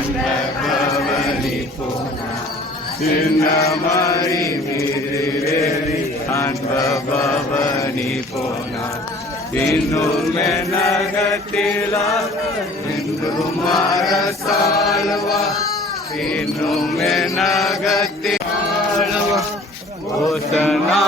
அன்பவனி போனார். சின்னமரி மீதிலேறி அன்பவனி போனார். இன்னும் நகத்திலா இன்றும் அரசாழ்வா. இன்னும் நகத்திலா ஓசனா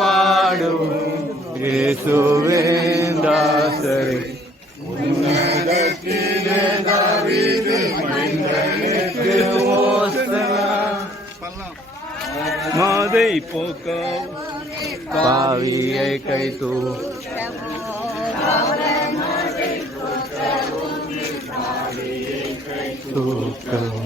பாடுவோம் இயேசுவின் தாசரே. உன்னதத்திலே தாவீது மைந்தனுக்கு ஓசனா. மாதை போக்க பாவியை கைதூ தூக்கம்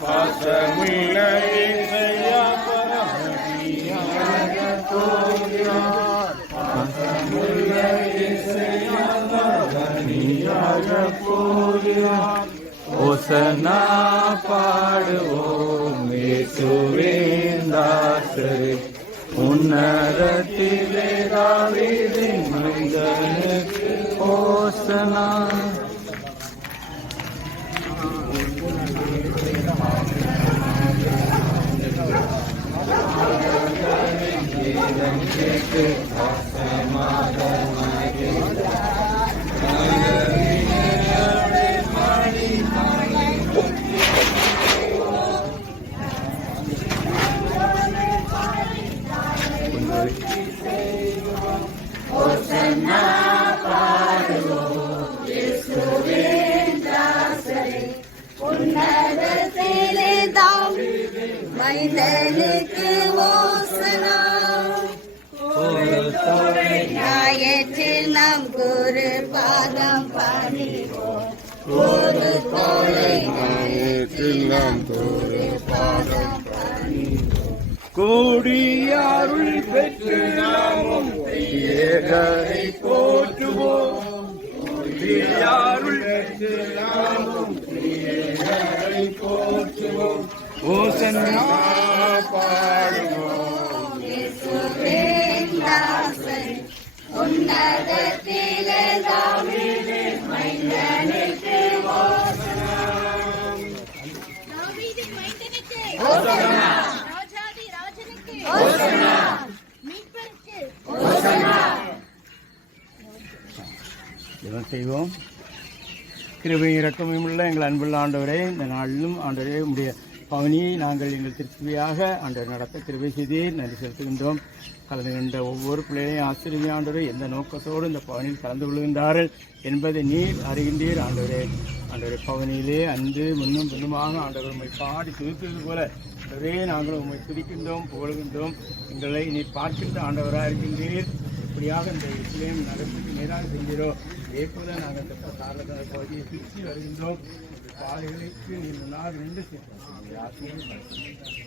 பாசமுள்ள இசையா பரமதியாக போகிறார். பாசமுள்ள இசையா பரமதியாக போகிறார். ஓசனா பாடுவோம் இயேசுவின் தாசரே. உன்னதத்திலே தாவீதின் மைந்தனுக்கு ஓசனா. உன்னதத்திலே தாவீதின் மைந்தனுக்கு ஓசனா. ஞாயிற்றில் நம் குரு பாதம் பணிவோம். ஒரு தோளை ஞாயிற்றில் நம் குரு பாதம் பணிவோம். கோடியாருள் பெற்று நாமும் ஏகரை போற்றுவோம். கோடியாருள் பெற்று நாமும் ஏகரை போற்றுவோம். ஓசன்னா பாடுவோம் இயேசுவின் தாசரே. உன்னதத்திலே தாவீதின் மைந்தனுக்கு ஓசனா. தாவீதின் மைந்தனுக்கு ஓசனா. ராஜாதி ராஜனுக்கு ஓசனா. மீட்பருக்கு ஓசனா. ஜெபம் செய்வோம். கிருபையும் இரக்கமும் உள்ள எங்கள் அன்புள்ள ஆண்டவரே, இந்த நாளிலும் ஆண்டவரே உடைய பவனியை நாங்கள் எங்கள் திருப்தியாக ஆண்டவர் நடத்த கிருபை செய்தீர். நன்றி செலுத்துகின்றோம். கலந்து கொண்ட ஒவ்வொரு பிள்ளைகளையும் ஆசிரியர் ஆண்டவரே எந்த நோக்கத்தோடு இந்த பவனியில் கலந்து கொள்கின்றார்கள் என்பதை நீர் அறிகின்றீர். ஆண்டவரே பவனியிலே அன்று முன்னும் பின்னுமாக ஆண்டவர் உண்மை பாடி துதித்தது போல ஆண்டவரே நாங்கள் உண்மை துதிக்கின்றோம், புகழ்கின்றோம். எங்களை நீ பார்க்கின்ற ஆண்டவராக இருக்கின்றீர். இப்படியாக இந்த இஸ்லேம் நகரத்துக்கு நேராக செஞ்சீரோ அதே போல நாங்கள் இந்த காலத்தில் பகுதியை சுற்றி வருகின்றோம். பாதைகளுக்கு நீ முன்னால் நின்று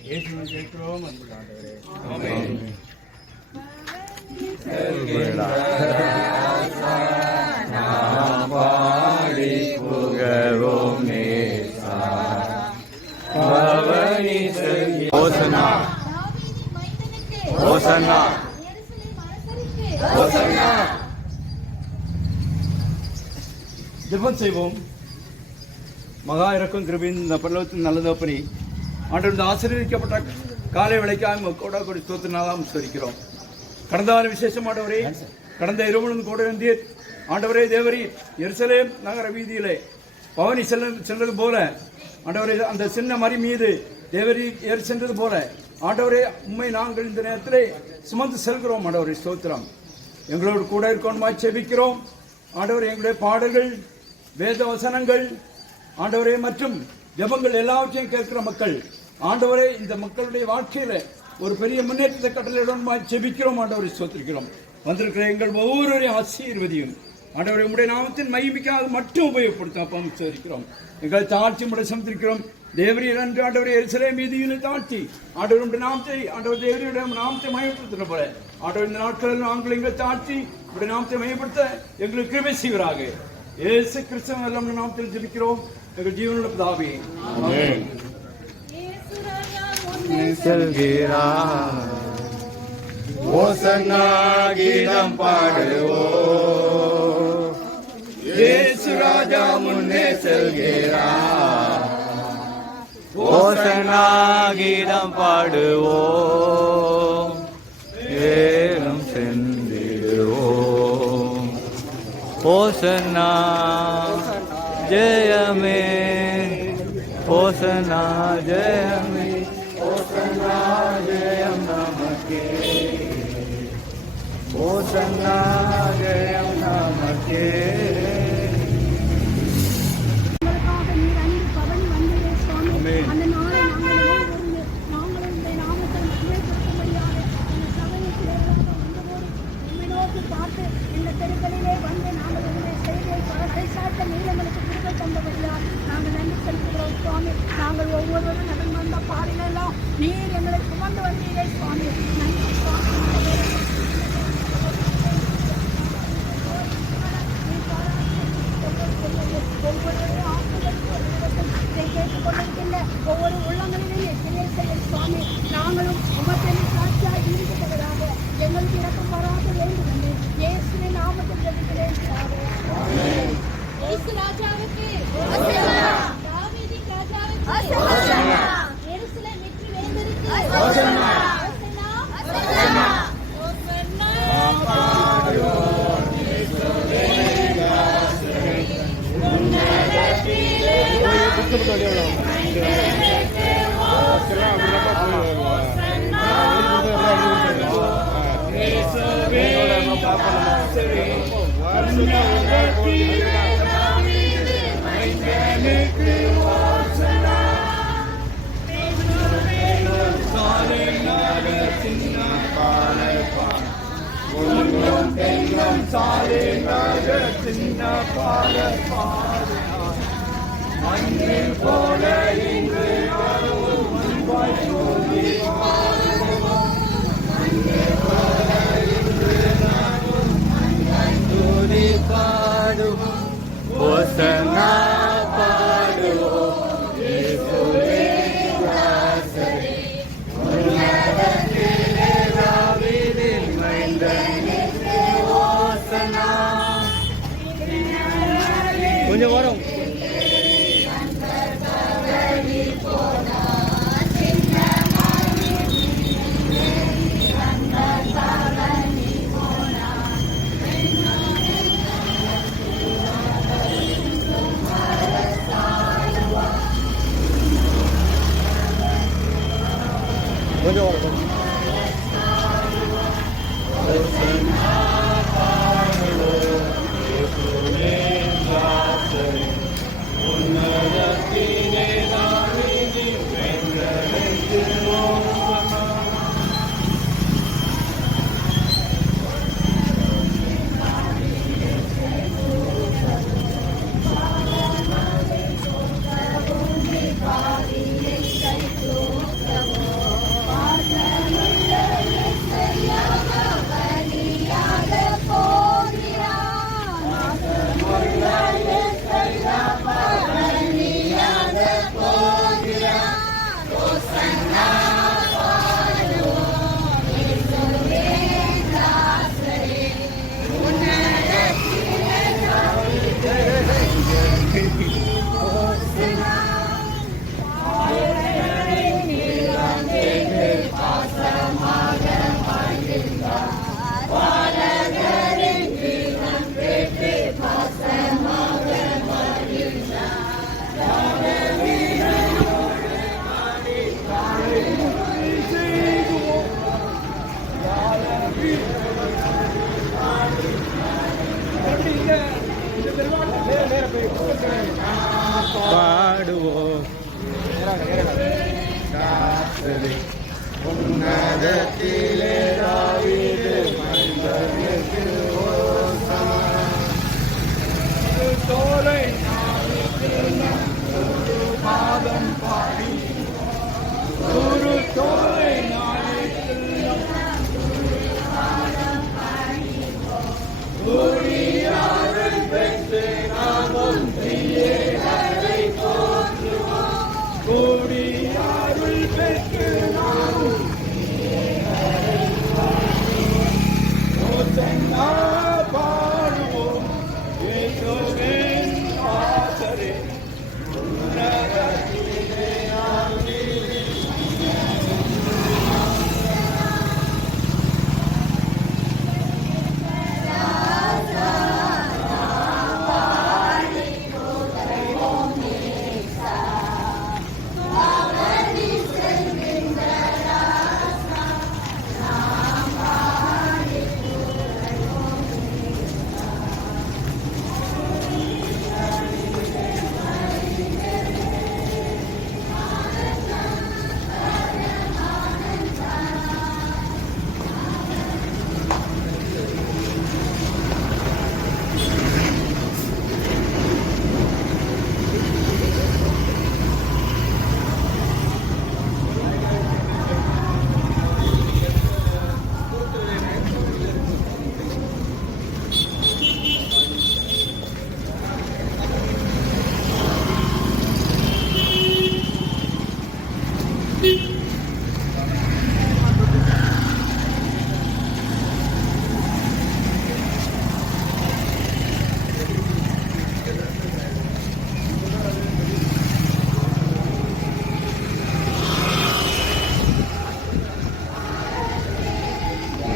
இயேசுவை கேட்கிறோம். அன்பு ஆண்டவரே பாடி புகழோம் நேசா. ஓசனா ஓசனா ஓசனா. ஜெபம் செய்வோம். மகா இறக்கும் கிருபையின் இந்த பரலோகத்தின் நல்லதோப்பனி ஆண்டவர் இந்த ஆசீர்வதிக்கப்பட்ட காலை விளைக்காம கூட கொடி ஸ்தோத்திரநாளாம் சொல்லிக்கிறோம். கடந்த வார விசேஷம் ஆண்டவரே, கடந்த இரவு கூட வந்தீர் ஆண்டவரே. தேவரி எருசலேம் நகர வீதியிலே பவனி சென்றது போல ஆண்டவரே, அந்த சின்ன மரி மீது தேவரி ஏறி சென்றது போல ஆண்டவரே உண்மை நாங்கள் இந்த நேரத்திலே சுமந்து செல்கிறோம். ஆண்டவரே ஸ்தோத்திரம். எங்களோடு கூட இருக்கணுமாய் செபிக்கிறோம் ஆண்டவரே. எங்களுடைய பாடல்கள், வேத வசனங்கள் ஆண்டவரே மற்றும் ஜெபங்கள் எல்லாவற்றையும் கேட்கிற மக்கள் ஆண்டவரே, இந்த மக்களுடைய வாழ்க்கையில ஒரு பெரிய முன்னேற்றத்தை கட்டளையிடணுமாய் செபிக்கிறோம். ஆண்டவரை ஸ்தோத்திரிக்கிறோம். வந்திருக்கிற எங்கள் ஒவ்வொருவரையும் ஆசீர்வதியும் ஆண்டவரை உடைய நாமத்தின் மகிமைக்காக மட்டும் உபயோகப்படுத்த சோதிக்கிறோம். எங்கள் தாழ்ச்சி முறை சமத்திருக்கிறோம். தேவரீர் என்று ஆண்டவரை எருசலேம் மீதியினை தாழ்த்தி ஆண்டவருடைய நாமத்தை ஆண்டவர் தேவரியுடைய நாமத்தை மயப்படுத்துகிற போல ஆண்டவர் இந்த நாட்களில் நாங்கள் எங்களை தாழ்த்தி உடைய நாமத்தை மயப்படுத்த எங்களுக்கு கிருபை செய்வராக. இயேசு கிறிஸ்துவின் எல்லாம் நாமத்தில் ஜெபிக்கிறோம் எங்கள் ஜீவனுள்ள பிதாவே. ஆமென். செல்கிறார் ஓசன்னா கீதம் பாடுவோம். இயேசு ராஜா முன்னே செல்கிறார். ஓசனா கீதம் பாடுவோம், ஏலம் சென்றிடுவோம். ஓசனா ஜெயமே, ஓசனா ஜெயமே, ஓசனா ஜெயம் நமக்கே, ஓசனா ஜெயம் நமக்கே. உங்களுக்காக நீர் அன்பு பவனி வந்ததே சுவாமி. அந்த நாளை நாங்கள் நினைவுகூர்ந்து நாங்கள் உங்களுடைய நாமத்தை மகிமைப்படுத்தும்படியாக இந்த சபையில் சிலராக வந்தபோது உம்மை நோக்கி பார்த்து இந்த தெருக்களிலே வந்து நாங்கள் உங்களுடைய செய்தியை பலத்தை சாட்ட நீர் எங்களுக்கு திரும்ப தந்தபடியால் நாங்கள் நன்றி செலுத்துகிறோம் சுவாமி. நாங்கள் ஒவ்வொருவரும் நடந்து வந்த பாதைகளெல்லாம் நீர் எங்களை சுமந்து வந்தீரே சுவாமி. நன்றி சுவாமி. ஒவ்வொரு உள்ளங்களிலும் கிரியை செய்ய சுவாமி. நாங்களும் உமக்கு சாட்சியாக இருக்கிறதாக எங்களுக்கு இறக்கம் வராத வேண்டும் என்று இயேசுவின் நாமத்தில் ஜெபிக்கிறேன் பிதாவே. இயேசு ராஜாவுக்கு ஹோசன்னா, தாவீதின் ராஜாவுக்கு ஹோசன்னா, எருசலேம் வெற்றி வேந்தருக்கு ஹோசன்னா, ஹோசன்னா, ஹோசன்னா, ஹோசன்னா பாடுவோம் இயேசுவே ராஜாவே. உன்னதத்திலே ஓசன்னா பாடுவோம், இயேசுவே ராஜரே. உன்னதத்திலே தாவீதின் மைந்தனுக்கு ஓசன்னா. கொஞ்சம் வரும். கொஞ்சம் வரும். பாடுவோம் உன்னதத்திலே தாவீது மனிதனுக்கு ஓசன்னா. தோலை பாதம் பாடி ஒரு தோலை பெற்று நாமும் கூடி அருள் பெற்று நாமும்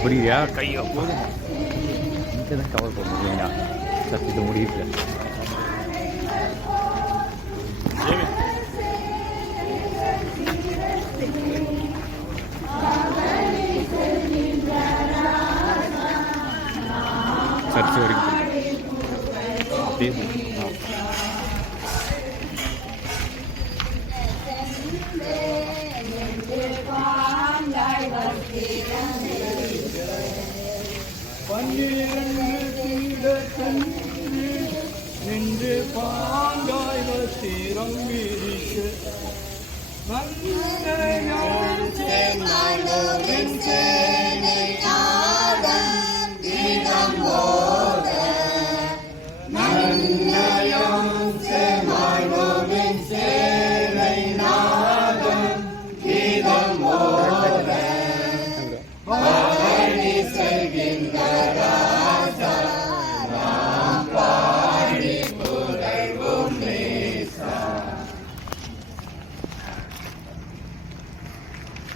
பிடிக்கிறியா கையோ போதும் இங்கே தான் கவர் பண்ண முடியுங்களா சத்தியத்தை முடியல சர்ச்சு வரைக்கும் அப்படியே நின்று பாங்காய் வஸ்திரம் விரித்து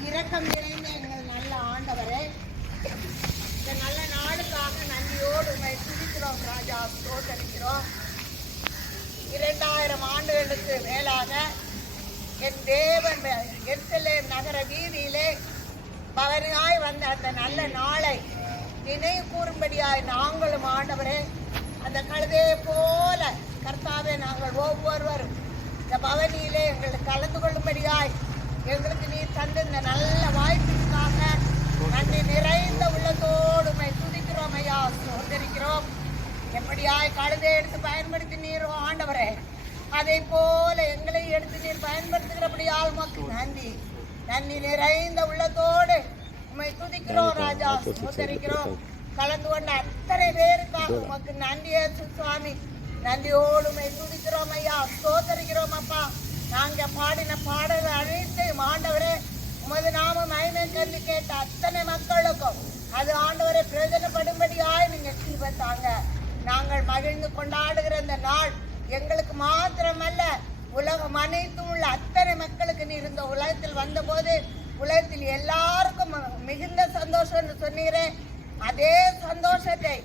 இரக்கம் நிறைந்த எங்கள் நல்ல ஆண்டவரே, இந்த நல்ல நாளுக்காக நன்றியோடு உண்மை துதிக்கிறோம் ராஜா, ஸ்தோத்தரிக்கிறோம். 2000 ஆண்டுகளுக்கு மேலாக என் தேவன் எருசலேம் நகர வீதியிலே பவனியாய் வந்த அந்த நல்ல நாளை நினைவு கூறும்படியாய் நாங்களும் ஆண்டவரே அந்த கழுதையை போல கர்த்தாவே நாங்கள் ஒவ்வொருவரும் இந்த பவனியிலே எங்களுக்கு கலந்து கொள்ளும்படியாய் எங்களுக்கு நீர் தந்த இந்த நல்ல வாய்ப்பிற்காக நன்றி நிறைந்த உள்ளத்தோடு துதிக்கிறோம் ஐயா, சோதரிக்கிறோம். எப்படியாய் கழுதை எடுத்து பயன்படுத்தி நீர் ஆண்டவரே, அதை போல எங்களை எடுத்து நீர் பயன்படுத்துகிறபடியால் உமக்கு நன்றி. நன்றி நிறைந்த உள்ளத்தோடு உண்மை துதிக்கிறோம் ராஜா, சோதரிக்கிறோம். கலந்து கொண்ட அத்தனை பேருக்காக உமக்கு நன்றி சுவாமி. நன்றியோடு துதிக்கிறோம் ஐயா, சோதரிக்கிறோம் அப்பா. நாங்க பாடின பாடல்கள் அனைத்தையும் ஆண்டவரே உமது நாம மகிமை கண்டு கேட்ட அத்தனை மக்களுக்கும் அது ஆண்டவரை பிரயோஜனப்படும்படியாய் நீங்க கிருபைத்தாங்க. நாங்கள் மகிழ்ந்து கொண்டாடுகிற இந்த நாள் எங்களுக்கு மாத்திரமல்ல, உலகம் அனைத்தும் உள்ள அத்தனை மக்களுக்கு நீர் இந்த உலகத்தில் வந்தபோது உலகத்தில் எல்லாருக்கும் மிகுந்த சந்தோஷம் என்று சொன்னீரே, அதே சந்தோஷத்தை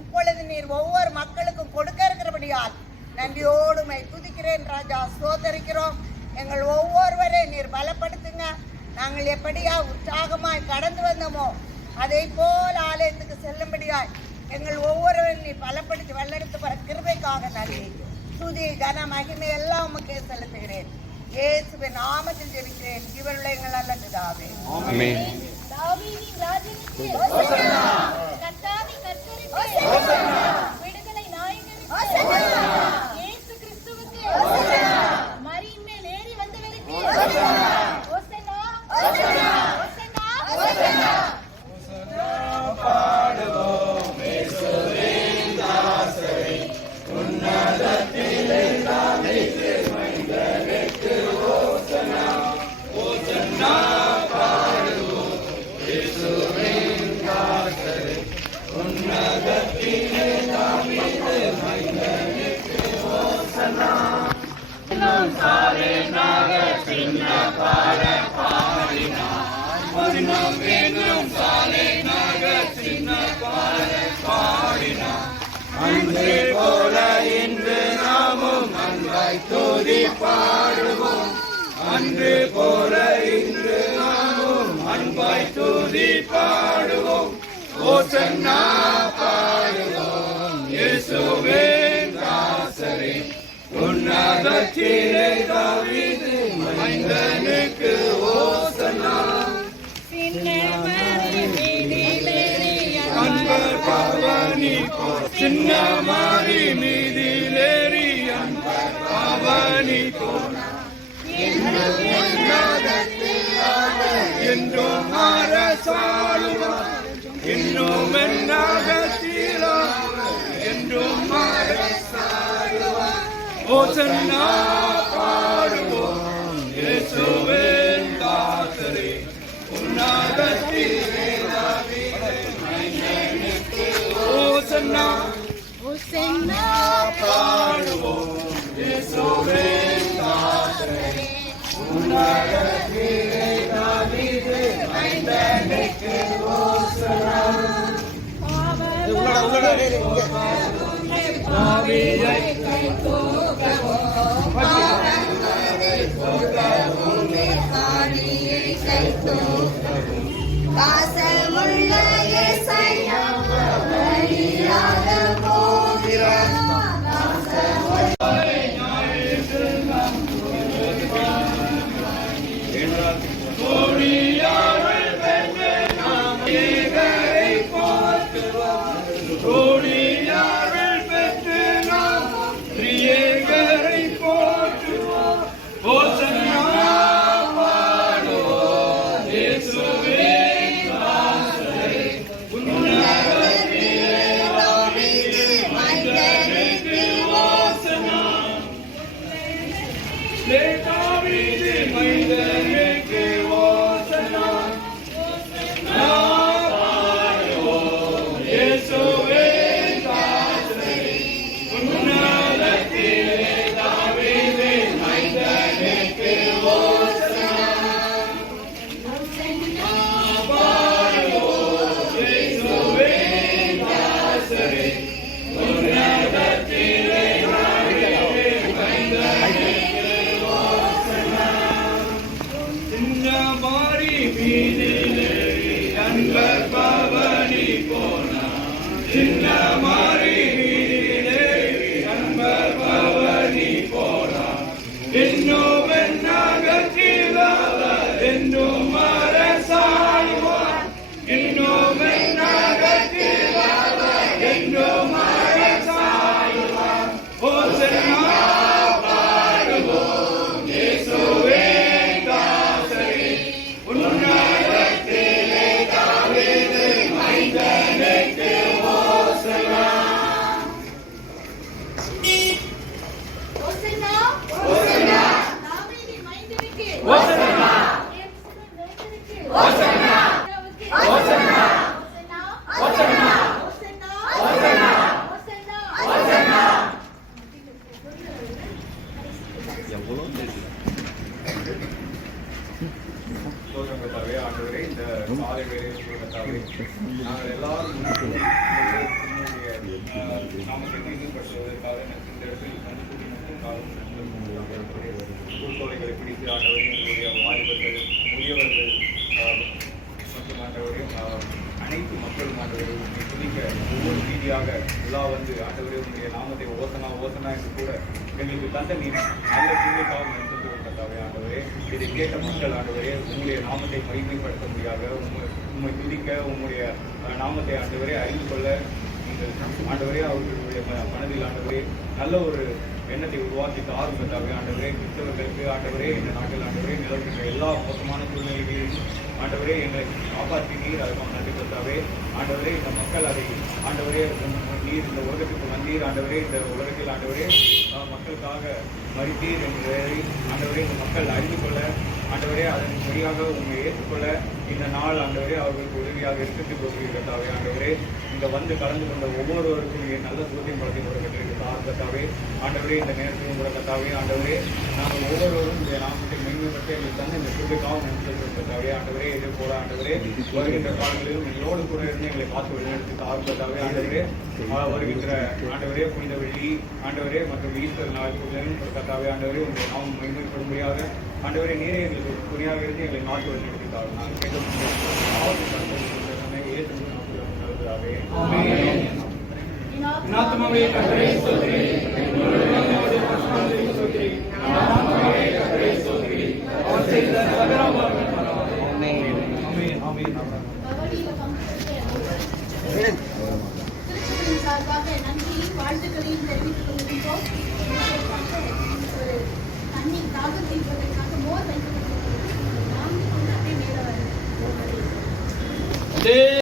இப்பொழுது நீர் ஒவ்வொரு மக்களுக்கும் கொடுக்க இருக்கிறபடியால் நன்றியோடுமை துதிக்கிறேன் ராஜா, சோதரிக்கிறோம். எங்கள் ஒவ்வொருவரை நீர் பலப்படுத்துங்க. நாங்கள் எப்படியா உற்சாகமாய் கடந்து வந்தோமோ அதை போல் ஆலயத்துக்கு செல்லும்படியாய் எங்கள் ஒவ்வொருவரும் நீ பலப்படுத்தி வல்லெடுத்து வர கிருபைக்காக நன்றி. துதி கன மகிமை எல்லாம் உமக்கே செலுத்துகிறேன். இயேசுவின் நாமத்தில் ஜெபிக்கிறேன் ஜீவனுள்ள எங்கள் நல்ல பிதாவே. தாவீதின் ராஜனுக்கு ஹோசன்னா, கர்த்தாவின் கர்த்தருக்கு ஹோசன்னா, விடுதலை நாயகனுக்கு ஹோசன்னா, இயேசு கிறிஸ்துவுக்கு ஹோசன்னா, மரியின் மேல் ஏறி வந்தவருக்கு ஹோசன்னா, ஹோசன்னா, ஹோசன்னா, ஹோசன்னா, ஹோசன்னா. பாடுவோம் இயேசுவின் தாசரை, உன்னதத்திலே தாவீது மைந்தனுக்கு ஹோசன்னா, ஹோசன்னா. அன்றே போல இன்று நாமும் அன்பாய் துதி பாடுவோம். அன்று போல இன்று நாமும் அன்பாய் துதி பாடுவோம். ஓசன்னா பாடுவோம் இயேசுவின் தாசரே, உன்னதத்திலே தாவீது மைந்தனுக்கு ஓசன்னா. அன்பர் பவனி சின்ன மாறி மீதிலேறி அன்பர் பவனி என்றும் அரசாளுவார், இன்னும் என்னாகத்தீரா என்றும் அரசாளுவார். ஓசன்னா பாடுவோம் இயேசுவின் தாசரே, உன்னதத்திலே ஓசன்னா ஓசன்னா பாடுவோம் இயேசுவின் தாசரே, உன்னதத்திலே தாவீது மைந்தனுக்கு ஓசன்னா. தாவீதை பாசமுள்ள இயேசையா பலியாக போகிறார். கோடியார்கள் பெற்று நாம் ஏகரை போற்றுவோம். கோடியார்கள் பெற்று நாம் திரியேகரை போற்றுவோம். ஓசன்னா பாடுவோம். இயேசுவே தாசரே, உன்னதத்திலே தாவீது மைந்தனுக்கு ஓசன்னா. தாவீது மைந்தனுக்கு ஓசன்னா. பாடுவோம். இயேசுவே தாசரே, உன்னதத்திலே தாவீது மைந்தனுக்கு ஓசன்னா. பாடுவோம். இயேசுவே தாசரே, உன்னதத்திலே தாவீது மைந்தனுக்கு ஓசன்னா. சின்ன மாறி வீதிலே அன்பர் பவனி போனா. சின்ன மாறி வீதிலே அன்பர் பவனி போனா. இன்னும் என்னகத்திலாத இன்னும் அரசாழ்வார். இன்னும் என்னகத்திலாத இன்னும் அரசாழ்வார். ஓசன்னா பாடுவோம். இயேசுவே தாசரே, உன்னதத்திலே தாவீது மைந்தனுக்கு ஓசன்னா. ஓசன்னா, ஓசன்னா. தாவீது மைந்தனுக்கு ஓசன்னா. இயேசுவின் வேந்தனுக்கு ஓசன்னா. ஓசன்னா. ஓசன்னா, ஓசன்னா. ஓசன்னா, ஓசன்னா. ஓசன்னா, ஓசன்னா. எவ்வளோ சோதனை கர்த்தாவே, ஆண்டவரே, இந்த காலை வேளையில் கர்த்தாவே, நாங்கள் எல்லாரும் உம்முடைய நாமத்தை மகிமைப்படுத்துவதற்காக இந்த இடத்தில் கண்டுபிடிப்பதற்காக கூட்டோலைகளை பிடித்து ஆண்டவரே, எங்களுடைய வாலிபர்கள், முதியவர்கள் மற்றும் ஆண்டவரே, அனைத்து மக்களும் ஆண்டவரே உண்மை துதிக்க ஒவ்வொரு ரீதியாக எல்லா வந்து ஆண்டவரே உங்களுடைய நாமத்தை ஓசனா ஓசனா என்று கூட எங்களுக்கு தந்த நீர் நல்ல தீமைக்காக நிறுத்தி கர்த்தாவே, ஆண்டவரே இதை கேட்ட மக்கள் ஆண்டவரே உங்களுடைய நாமத்தை மகிமைப்படுத்த முடியாத உண்மை துதிக்க உங்களுடைய நாமத்தை ஆண்டவரே அறிந்து கொள்ள நீங்கள் ஆண்டவரே அவர்களுடைய மனதில் ஆண்டவரே நல்ல ஒரு எண்ணத்தை உருவாக்கி தாரும் கர்த்தாவே, ஆண்டவரே கிறிஸ்தவர்களுக்கு ஆண்டவரே இந்த நாட்டில் ஆண்டவரே நிலவுகின்ற எல்லா மோசமான சூழ்நிலைகளிலும் ஆண்டவரே எங்களை காப்பாற்றினீர். அதுக்காக நன்றி கர்த்தாவே. ஆண்டவரே இந்த மக்கள் அதை ஆண்டவரே நீர் இந்த உலகத்துக்கு வந்தீர். ஆண்டவரே இந்த உலகத்தில் ஆண்டவரே மக்களுக்காக மறித்தீர் என்பதை ஆண்டவரே இந்த மக்கள் அறிந்து கொள்ள ஆண்டவரே அதன் சரியாக உண்மை ஏற்றுக்கொள்ள இந்த நாள் ஆண்டவரே அவர்களுக்கு உதவியாக இருக்கிறது போகிறீர்களாவே. ஆண்டவரே இந்த வந்து கலந்து கொண்ட ஒவ்வொருவருக்கும் நல்ல சுகத்தையும் பலத்தை கொடுக்கின்ற கர்த்தாவே, ஆண்டவரே இந்த நேரத்திலும் கூட கர்த்தாவே, ஆண்டவரே நாங்கள் ஒவ்வொருவரும் இந்த நாமத்தை மேன்மைப்பட்டு எங்களுக்கு தந்து இந்த சுகக்காக நன்றி கர்த்தாவே. ஆண்டவரே இதே போல ஆண்டவரே வருகின்ற காலங்களிலும் எங்களோடு கூட இருந்து எங்களை பார்த்து வழிநடத்தி கர்த்தாவே. ஆண்டவரே வருகின்ற ஆண்டவரே புனித வெள்ளி ஆண்டவரே மற்றும் ஈஸ்டர் நாள் கர்த்தாவே, ஆண்டவரே உங்களுடைய நாமம் மகிமைப்படும்படியாக ஆண்டவரே நீரே எங்களுக்கு துணையாக இருந்து எங்களை நாட்டு வழிநடத்தித்தார். நாங்கள் கேட்க ஆத்துமாவே கர்த்தரை ஸ்தோத்திரி. நம்முடைய பரிசுத்தத்தை ஸ்தோத்திரி. ஆத்துமாவே கர்த்தரை ஸ்தோத்திரி. அவர் செய்த சகல உபகாரங்களும் மறவாதே. ஆமென். ஆமென். பவனியில பங்கெடுத்த திருச்சபையின் சார்பாக நன்றியும் வாழ்த்துக்களையும் தெரிவித்துக் கொள்கின்றோம். ஒரு தண்ணீர் தாகம் தீர்ப்பதற்காக மோர் வைக்கப்பட்டிருக்கிறது. வாங்கி கொண்டு அப்படியே மேலே வருது.